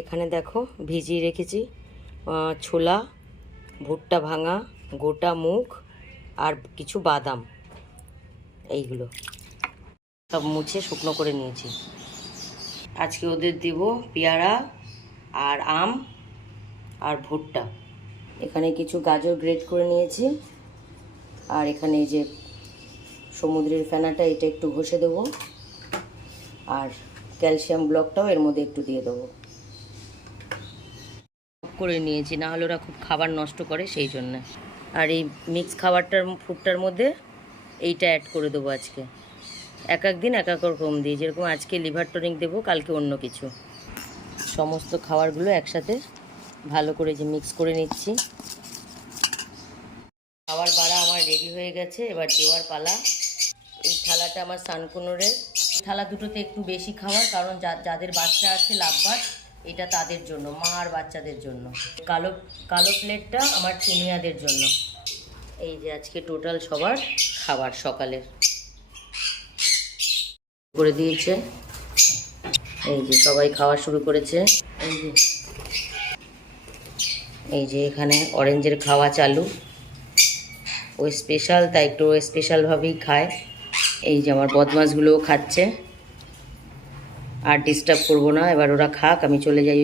এখানে দেখো ভিজিয়ে রেখেছি ছোলা, ভুট্টা ভাঙা, গোটা মুগ আর কিছু বাদাম। এইগুলো সব মুছে শুকনো করে নিয়েছি। আজকে ওদের দেব পেয়ারা আর আম আর ভুট্টা। এখানে কিছু গাজর গ্রেট করে নিয়েছি। আর এখানে এই যে সমুদ্রের ফেনাটা, এটা একটু ঘষে দেবো। আর ক্যালসিয়াম ব্লকটাও এর মধ্যে একটু দিয়ে দেবো। করে নিয়েছি, না হলে ওরা খুব খাবার নষ্ট করে, সেই জন্য। আর এই মিক্স ফুডটার মধ্যে এইটা অ্যাড করে দেবো আজকে। এক এক দিন এক এক রকম দিই, যেরকম আজকে লিভার টনিক দেবো, কালকে অন্য কিছু। সমস্ত খাবারগুলো একসাথে ভালো করে যে মিক্স করে নিচ্ছি। খাবার বাড়া আমার রেডি হয়ে গেছে, এবার দেওয়ার পালা। এই থালাটা আমার সানকুনোরের। থালা দুটোতে একটু বেশি খাওয়ার, কারণ যাদের বাচ্চা আছে লাভবাদ, এটা তাদের জন্য, মা আর বাচ্চাদের জন্য। কালো কালো প্লেটটা আমার চুনিয়াদের জন্য। এই যে আজকে টোটাল সবার খাবার সকালের করে দিয়েছে। এই যে সবাই খাওয়া শুরু করেছে। এই যে এখানে অরেঞ্জের খাওয়া চালু, ওই স্পেশাল, তাই একটু স্পেশালভাবেই খায়। এই যে আমার বদমাশগুলোও খাচ্ছে। আর ডিস্টার্ব করবো না, এবার ওরা খাক, আমি চলে যাই